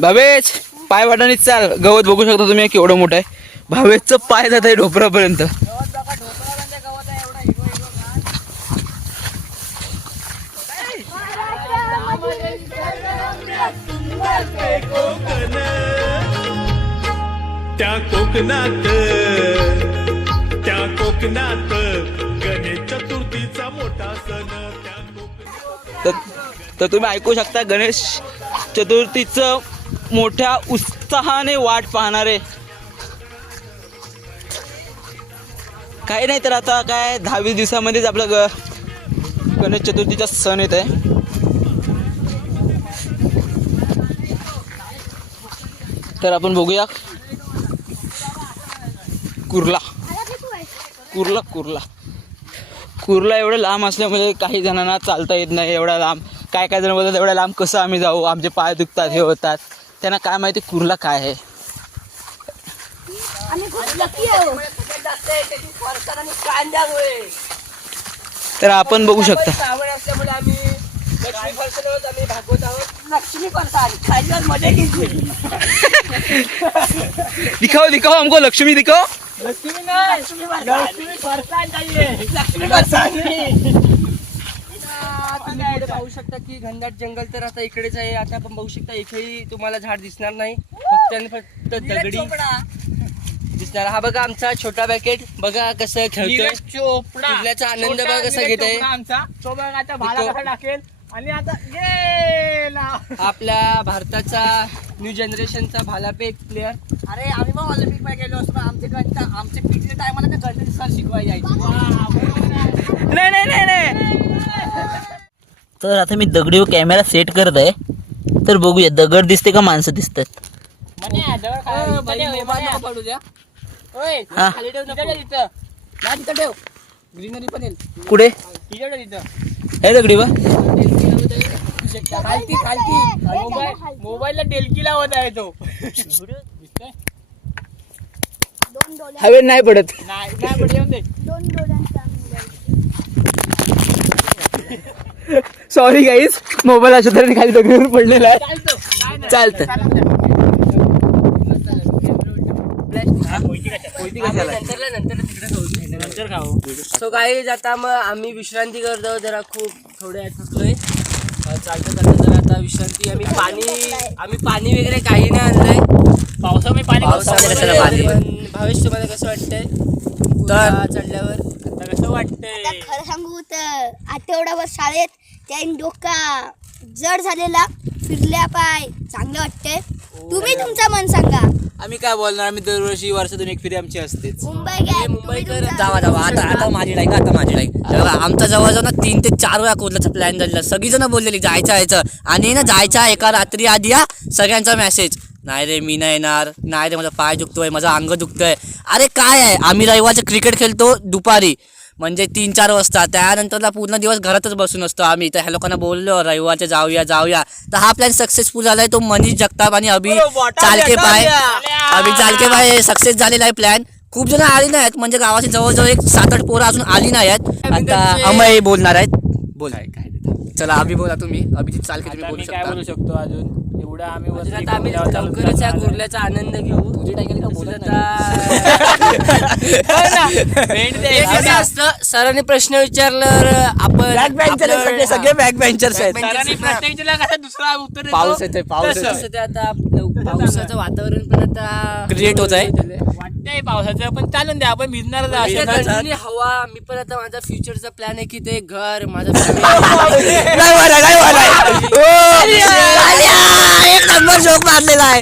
भावेश पाय वाटाने चाल. गवत बघू शकता तुम्ही केवढं मोठं आहे. भावेशचं पाय जात आहे ढोपरापर्यंत. त्या कोकणात गणेश चतुर्थीचा मोठा सण. तर तुम्ही ऐकू शकता गणेश चतुर्थीचं मोठ्या उत्साहाने वाट पाहणारे. काही नाही तर आता काय 10-20 दिवसामध्येच आपलं गणेश चतुर्थीचा सण येत आहे. तर आपण बघूया कुर्ला एवढं लांब असल्यामुळे काही जणांना चालता येत नाही. एवढा लांब काय जण बोलतात एवढ्या लांब कसं आम्ही जाऊ, आमचे पाय दुखतात, हे होतात. त्यांना काय माहिती कुर्ला काय आहे. तर आपण बघू शकता दिखाओ हमको लक्ष्मी दिखाओ. तुम्ही पाहू शकता की घनदाट जंगल तर आता इकडेच आहे. आता आपण बघू शकता एकही तुम्हाला झाड दिसणार नाही, फक्त दगडी दिसणार. हा बघा आमचा छोटा पॅकेट बघा कसं खेळतोय, कुर्ल्याचा आनंद बघा कसा घेत आहे. आणि आता आपल्या भारताचा न्यू जनरेशनचा भालाफेक प्लेअर. अरे आम्ही मग ऑलिम्पिक मध्ये गेलो असतो. आमचे पिकनिक टायमाला ना गणपती सर शिकवायला जायचे. नाही. तर आता मी दगडीवर कॅमेरा सेट करत आहे. तर बघूया दगड दिसते का माणसं दिसतात. पडू द्या. हा तिथं ठेव, ग्रीनरी पण येईल. कुठे तिथं हे दगडी बा मोबाईलला डेलकी लावत आहे तो. हवेत नाही पडत. सॉरी गाईज, मोबाईल अशा तऱ्हेने खाली दगडीवर पडलेला आहे. चालतं. नंतर खाऊ. सो गाईज आता मग आम्ही विश्रांती करतो. जरा खूप थोडे थकलोय. चालतं जरा आता विश्रांती. आम्ही पाणी वगैरे काही नाही आणलंय. पावसामध्ये पाणी भावेश तुम्हाला कसं वाटतंय चढल्यावर? कसं वाटतंय? खरं सांगू तर आठवडाभर शाळेत त्या डोका जड झालेला, फिरल्या पाय चांगलं वाटतंय. तुम्ही तुमचं मन सांगा. आम्ही काय बोलणार, आम्ही दरवर्षी वर्षातून एक फेरी आमची असतेच. मुंबईकर जावा आता माझी लाईक आमचा जवळजवळ ना 3 ते 4 वेळा कुर्ल्याचा प्लॅन झालेला. सगळी जण बोललेली जायचं आणि ना जायच्या एका रात्री आधी या सगळ्यांचा मेसेज, नाही रे मी नाही येणार, नाही रे माझा पाय दुखतोय, माझं अंग दुखतंय. अरे काय आहे, आम्ही रविवारचं क्रिकेट खेळतो दुपारी म्हणजे 3-4 वाजता. त्यानंतरला पूर्ण दिवस घरातच बसून असतो आम्ही. तर ह्या लोकांना बोललो रविवारचे जाऊया. तर हा प्लॅन सक्सेसफुल झालाय. तो मनीष जगताप आणि अभि चालके पाय सक्सेस झालेला आहे प्लॅन. खूप जण आली नाहीत, म्हणजे गावाची जवळजवळ एक 7-8 पोरं अजून आली नाही आहेत. आता अमय बोलणार आहेत. बोल चला अभि बोला तुम्ही. अभिजित चालके तुम्ही बोलू शकता. काय बोलू शकतो अजून एवढं आम्ही लवकरच या कुर्ल्याचा आनंद घेऊ. सरांनी प्रश्न विचारल्यावर आपण सगळे बॅक बेंचर्स आहेत. दुसरा उत्तर पाऊस येतोय आता पावसाचं वातावरण पण आता क्रिएट होत आहे. वाटतंय पावसाचं, पण चालून द्या आपण भिजणार. हवा. मी पण आता माझा फ्युचरचा प्लॅन आहे की ते घर माझं एक नंबर जोक मारलेला आहे.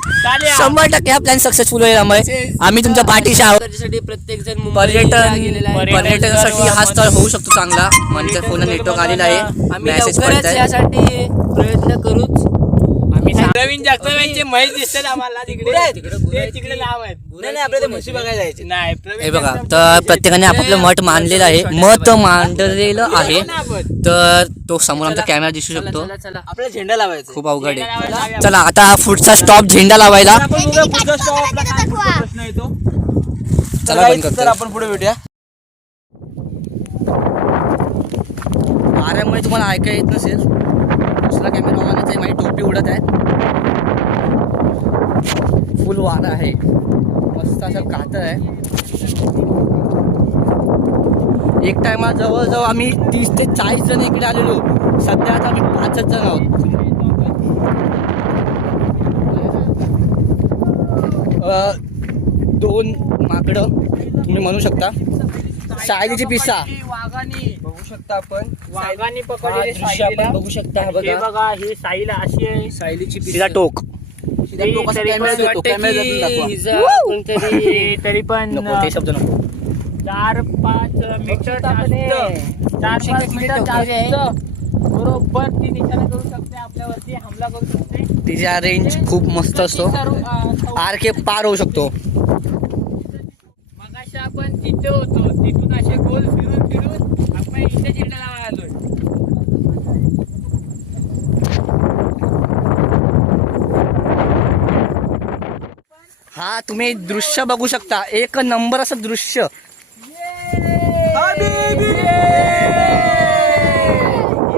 100% हा प्लॅन सक्सेसफुल होईल. आम्ही तुमच्या पाठीशी आहोत. त्याच्यासाठी प्रत्येक जण पर्यटनासाठी हा स्थळ होऊ शकतो चांगला. म्हणजे पूर्ण नेटवर्क आलेला आहे. आम्ही मेसेज लवकरच यासाठी प्रयत्न करूच. नवीन जगतापांचे म्हैस दिसतात आम्हाला तिकडे लांब आहेत. आपल्याला म्हशी बघायला जायचे. नाही हे बघा, तर प्रत्येकाने आपापलं मत मांडलेलं आहे. तर तो समोर आमचा कॅमेरा दिसू शकतो. आपल्याला झेंडा लावायचा. खूप अवघड आहे. चला आता पुढचा स्टॉप झेंडा लावायला. प्रश्न येतो. तर आपण पुढे भेटूया. वाऱ्यामुळे तुम्हाला ऐकायला येत नसेल. दुसरा कॅमेरा ऑनच आहे, माझी टोपी उडत आहे. फुल वारा आहे, मस्त असं कातं आहे. एक टायमा जवळजवळ आम्ही 30 ते 40 जण इकडे आलेलो. सध्या आता आम्ही 5च जण आहोत. 2 माकडं तुम्ही म्हणू शकता. सायलीची पिसा वाघानी बघू शकता आपण. वाघानी हा पकडलेले दृश्य आपण बघू शकता. हा हे बघा बघा, ही साईल अशी आहे. सायलीची तिला टोक. तिला टोकाचा कॅमेरा देतो, कॅमेरा देतो दाखवा. कोणतरी तरी पण नको ते शब्द नको. 4-5 मीटर जास्त, 4-5 मीटर आहे. जास्त बरोबर ती निशाणा करू शकते, आपल्यावरती हमला करू शकते. तिचा रेंज खूप मस्त असतो. RK पार होऊ शकतो. मगाशी आपण तिथे होतो, तिथून असे गोल फिरून फिरून आपण इथे झेंडा लावायला आलोय. हा तुम्ही दृश्य बघू शकता, एक नंबर असं दृश्य. ही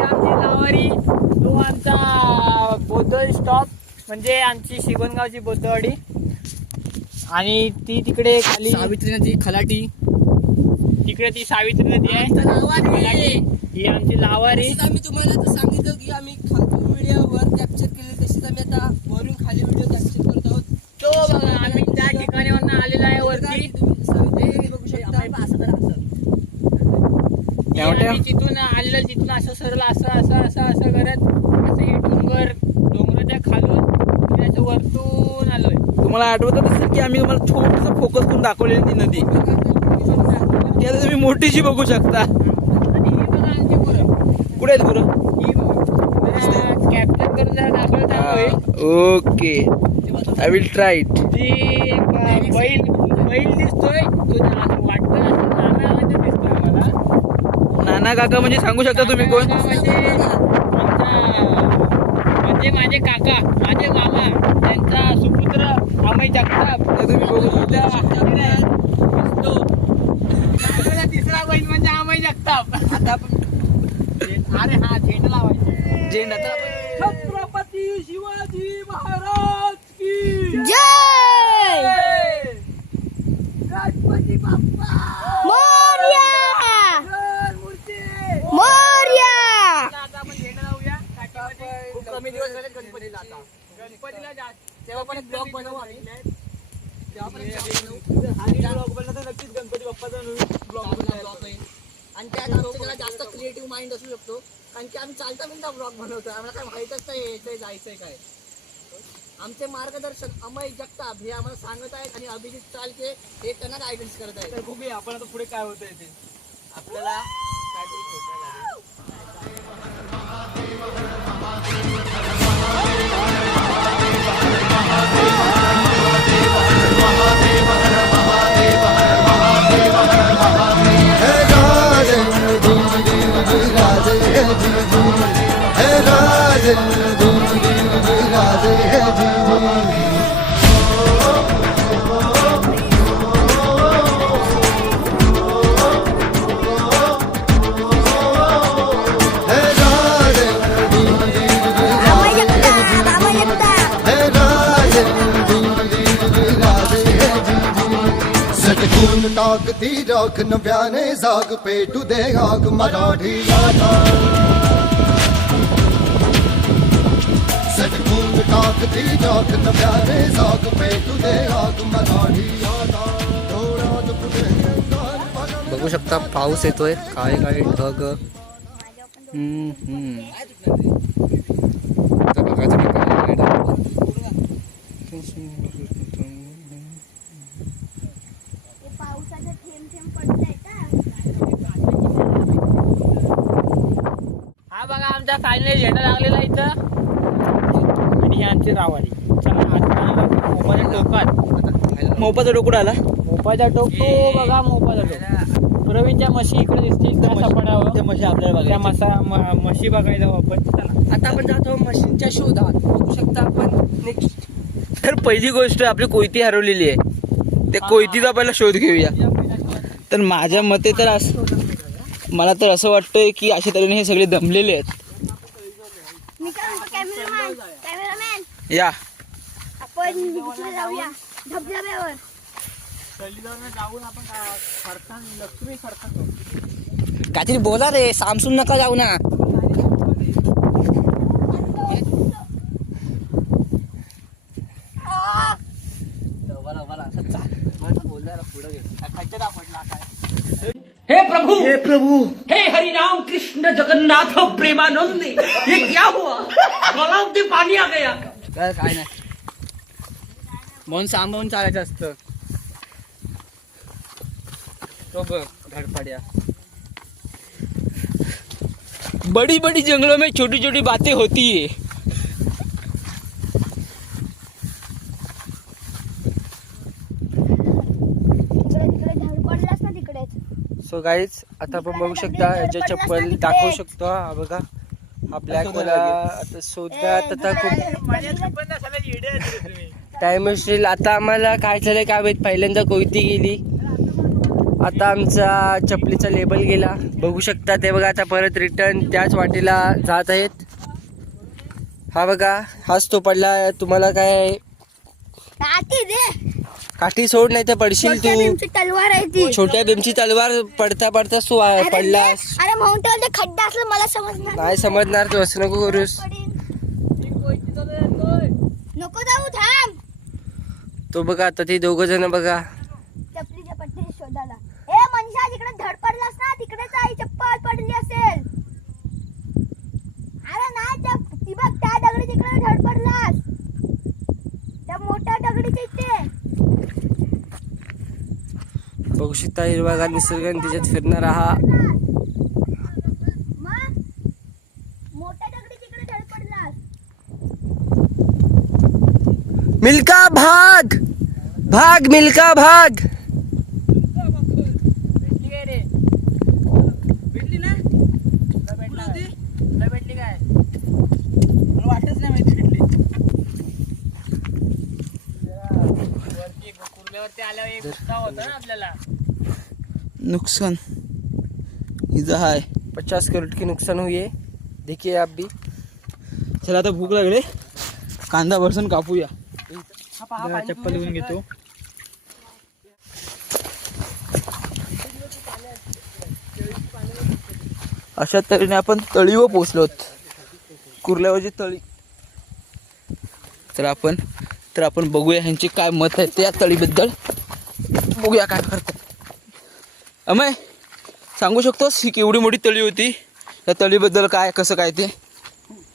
आमची लावारी, तो आमचा बोधल स्टॉप, म्हणजे आमची शिवणगावची बोधवाडी. आणि ती तिकडे खाली सावित्री नदी, खलाटी. तिकडे ती सावित्री नदी आहे. खलाटी. ही आमची लावारी. आम्ही तुम्हाला आता सांगितलं की आम्ही खालून व्हिडिओ वर कॅप्चर केले, तसेच आम्ही आता वरून खाली व्हिडिओ कॅप्चर करत आहोत. तो बघा, आम्ही त्या ठिकाणावरून आलेला आहे वरती. तुम्ही बघू शकता. आम्ही तिथून आलेलं, तिथून असं सरळ असं करत असं हे डोंगराच्या खालून आणि असं वरतून आलोय. तुम्हाला आठवत असेल की आम्ही तुम्हाला छोटस फोकस करून दाखवलेली ती नदी. ती आता तुम्ही मोठीशी बघू शकता. आणि ही बघा आमची गुरं. कुठे आहेत गुरं? ही बघा, कॅप्चर करून जरा दाखवत आहे. Okay, I will try it. ती बैल दिसतोय, तो वाटतं असं नाना आवाजात दिसतोय आम्हाला. नाना काका म्हणजे सांगू शकता तुम्ही कोण? म्हणजे माझे काका, माझे मामा, त्यांचा सुपुत्र अमय जगताप. ते तुम्ही बघू शकता. दिसतो. तिसरा बैल म्हणजे अमय जगताप. आता आपण अरे हा झेंडा लावायचा. झेंडा तर आपण छत्रपती शिवाजी महाराज की जय गणपती बाप्पा मोरया मूर्ती. मोरया. आता आपण झेंडा लावूया. काठीमध्ये खूप कमी दिवस झाले गणपतीला. आता गणपतीला जास्त तेव्हा पण एक ब्लॉग बनवू आम्ही. तेव्हा पण ब्लॉग बनवला तर नक्कीच गणपती बाप्पाचा ब्लॉग होईल. आणि त्यात आमच्याकडे जास्त क्रिएटिव्ह माइंड असू शकतो, कारण की आम्ही चालता बिलता ब्लॉग बनवतोय. आम्हाला काय माहीतच नाही यायचंय जायचंय काय. आमचे मार्गदर्शक अमय जगताप हे आम्हाला सांगत आहेत आणि अभिजित चालके हे त्यांना गायडन्स करत आहेत. तर बघूया आपण आता पुढे काय होतंय ते. आपल्याला काहीतरी शोधायला लागेल. टाकती राख नव्याने जाग पेटू दे आग मराठी सटकून टाकती राख नव्याने जाग पेटू दे आग मराठी बघू शकता पाऊस येतोय, काळे काळे ढग. आता बघायचं मी काय ढग. पावसाचा थेंब थेंब पडतंय का? हा बघा आमचा फायनली झेंडा लागलेला इथं. आणि ही आमची रावाडी. चला आता मोपाच्या टोकात. मोपाचा डोकुडा आला. मोपाचा टोक तो बघा, मोपाचा टोक. प्रवीणच्या म्हशी इकडे दिसतील त्या सापडावं. त्या म्हशी आपल्याला त्या बघायच्या. म्हशी बघायला जाऊ आपण. चला आता आपण जातो मशीनच्या शोधात. बघू शकता आपण नेक्स्ट. तर पहिली गोष्ट आपली कोयती हरवलेली आहे. त्या कोयतीचा पहिला शोध घेऊया. तर माझ्या मते तर मला तर असं वाटतंय की अशा तऱ्हेने हे सगळे दमलेले आहेत. मी काय म्हणतो, कॅमेरामॅन या आपण आपण इकडे जाऊया धबधब्यावर. तळीजवळ जाऊन आपण फरसाण लक्ष्मी फरसाण काहीतरी बोला रे, सामसून नका जाऊ ना. हे प्रभु हे हरि राम कृष्ण जगन्नाथ प्रेमानंद, ये क्या हुआ? गलाव में पानी आ गया. काय नाही, म्हणून सांभाळून चालायचं असतं. तो बघ धडपड्या. बड़ी बड़ी जंगलों में छोटी छोटी बातें होती है. तिकडे धडपडलास ना तिकडेच. सो गाईज आता आपण बघू शकता याच्या चप्पल दाखवू शकतो. हा बघा, हा ब्लॅक वाला आता शोधण्यात आता खूप टाइम असेल. आता आम्हाला काय झालं काय माहित, पहिल्यांदा कोयती गेली, आता आमचा चपलीचा लेबल गेला. बघू शकता ते बघा, आता परत रिटर्न त्याच वाटेला जात आहेत. हा बघा, हाच तो पडला. तुम्हाला काय काठी दे. काठी सोड, नाही तर पडशील छोट्या तू. भीमची तलवार आहे ती. छोट्या भीमची तलवार पडता पडता तू पडलास. अरे माउंटेन ते खड्डा असलं मला समजणार नाही समजणार तू, असं नको करूस. नको जाऊ, थांब. तो बघा आता ते दोघ जण बघा. चपलीच्या पट्टी शोधायला. ए मनीषा, जिकडे धड पडलास ना तिकडेच आई चप्पल पडली असेल. अरे नाही, त्या ती बघ त्या दगडी तिकडे धड पडलास, त्या मोठ्या दगडीच्या इथे. बघू शकता हिरवागार निसर्ग आणि त्याच्यात फिरणारा हा. मग मोठ्या दगडी तिकडे धड पडलास. मिल्का भाग भाग, मिल्का भाग. भेटली काय रे? भेटली ना? तुला भेटली काय? मला वाटच नाही माहिती भेटली. वरती कुर्ल्यावरती आल्यावर एक उत्साह होता ना आपल्याला. नुकसान इथं हाय. 50 करोड की नुकसान हुई, देखिए आप भी. चला आता भूक लागले, कांदा भरसून कापूया. चप्पल घेऊन घेतो. अशा तऱ्हेने आपण तळीवर पोहोचलोत, कुर्ल्यावरची तळी. तर आपण बघूया ह्यांची काय मत आहे त्या तळीबद्दल. बघूया काय करतात. अमय, सांगू शकतोस ही केवढी मोठी तळी होती, त्या तळीबद्दल काय कसं काय ते?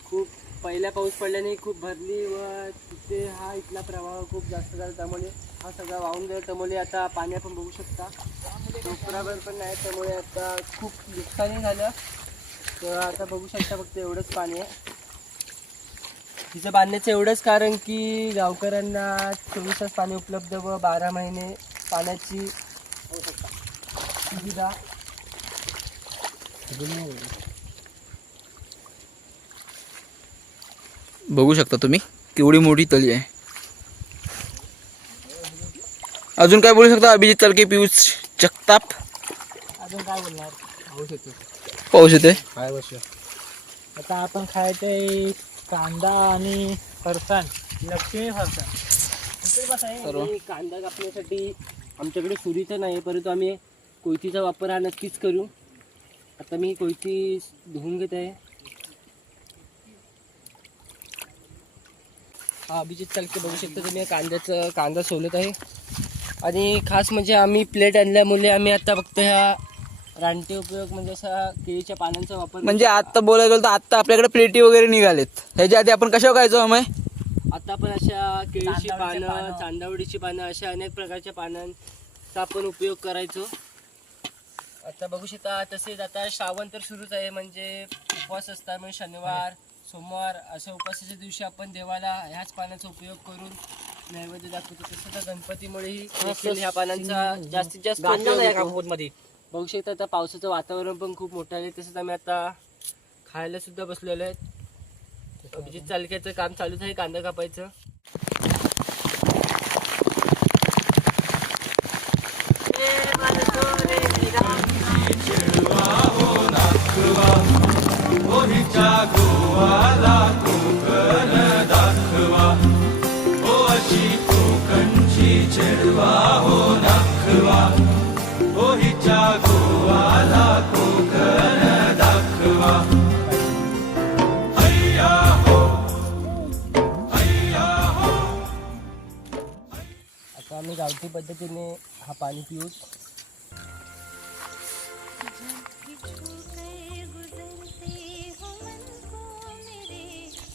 खूप पहिल्या पाऊस पडल्याने खूप भरली व तिथे हा इथला प्रवाह खूप जास्त झाला, त्यामुळे हा सगळा वाहून गेला. त्यामुळे आता पाणी आपण बघू शकता डोंगरावर पण नाही, त्यामुळे आता खूप नुकसानही झालं. तर आता बघू शकता फक्त एवढंच पाणी आहे. तिचं बांधण्याचं एवढंच कारण की गावकऱ्यांना 24 तास पाणी उपलब्ध व 12 महिने पाण्याची सुविधा. बघू शकता तुम्ही केवढी मोठी तळी आहे. अजून काय बोलू शकता अभिजित तलके, पियुष जगताप? अजून काय बोलणार? पाऊस येते. काय वर्ष आता आपण खायचंय कांदा आणि फरसाण, लक्ष्मी फरसाण. आणि कांदा कापण्यासाठी आमच्याकडे सुरी तर नाही, परंतु आम्ही कोयतीचा वापर हा नक्कीच करू. आता मी कोयती धुवून घेत आहे. हा अभिजित चालके बघू शकता तुम्ही, कांदा सोलत आहे. आणि खास म्हणजे आम्ही प्लेट आणल्यामुळे आम्ही आता फक्त ह्या रानटी उपयोग म्हणजे असा केळीच्या पानांचा वापर. म्हणजे आता बोलायला गेलं तर आता आपल्याकडे प्लेटी वगैरे निघालेत. ह्याच्या आधी आपण कशावर खायचो अमय? आता पण अशा केळीची पानं, चांदावडीची पानं, अशा अनेक प्रकारच्या पानांचा आपण उपयोग करायचो. आता बघू शकता. तसेच आता श्रावण तर सुरूच आहे, म्हणजे उपवास असतात. म्हणजे शनिवार सोमवार अशा उपवासाच्या दिवशी आपण देवाला ह्याच पानाचा उपयोग करून नैवेद्य दाखवतो. तसं तर गणपतीमुळेही देखील ह्या पानांचा जास्तीत जास्त उपयोग होतो. बघू शकता आता पावसाचं वातावरण पण खूप मोठं आहे. तसंच आम्ही आता खायला सुद्धा बसलेलो आहे. अभिजित चालक्याचं काम चालूच आहे कांदा कापायचं. गोवाला कोकण दाखवा, ओ अशी आता आम्ही गावठी पद्धतीने हा पाणी पिऊ.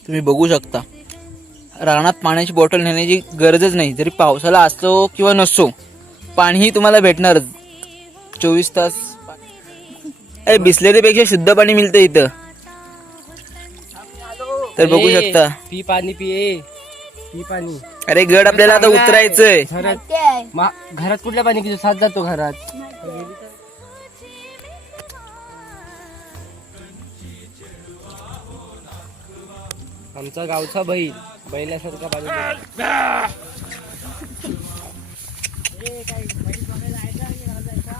तुम्ही बघू शकता रानात पाण्याची बॉटल नेण्याची गरजच नाही. जरी पावसाला असतो किंवा नसतो पाणीही तुम्हाला भेटणारच 24 तास. बिस्लेरीपेक्षा शुद्ध पाणी मिळतं इथं. तर बघू शकता. पी पाणी पिये पी पाणी. अरे गड आपल्याला आता उतरायचंय. माहिती आहे. घरात कुठल्या पाणी किती साथ जातो घरात. आमचा गावचा बैलासारखा पाणी पितो.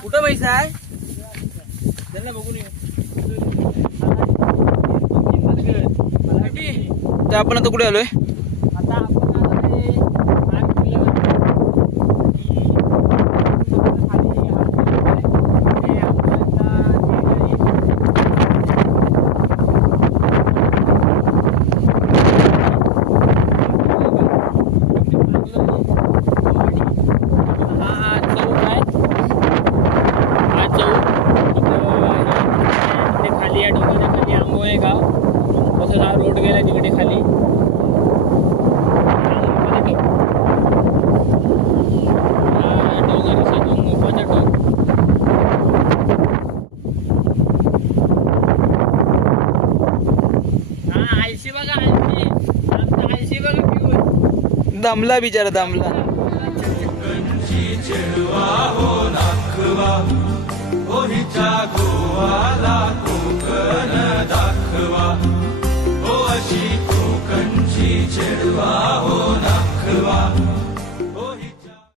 कुठं पैसा आहे त्यांना बघून तर आपण आता कुठे आलोय. खाली या डोंगराच्या खाली आंबोळे गाव. तसं हा रोड गेला तिकडे खाली. डोंगर सगळं मोफाचा टोक. हा आळशी बघा आळशी. आमचा आळशी बघा पिऊन. दमला बिचारा दमला. ओहीच्या गोवाला कोकण दाखवा. ओ अशी कोकणची चेडवा हो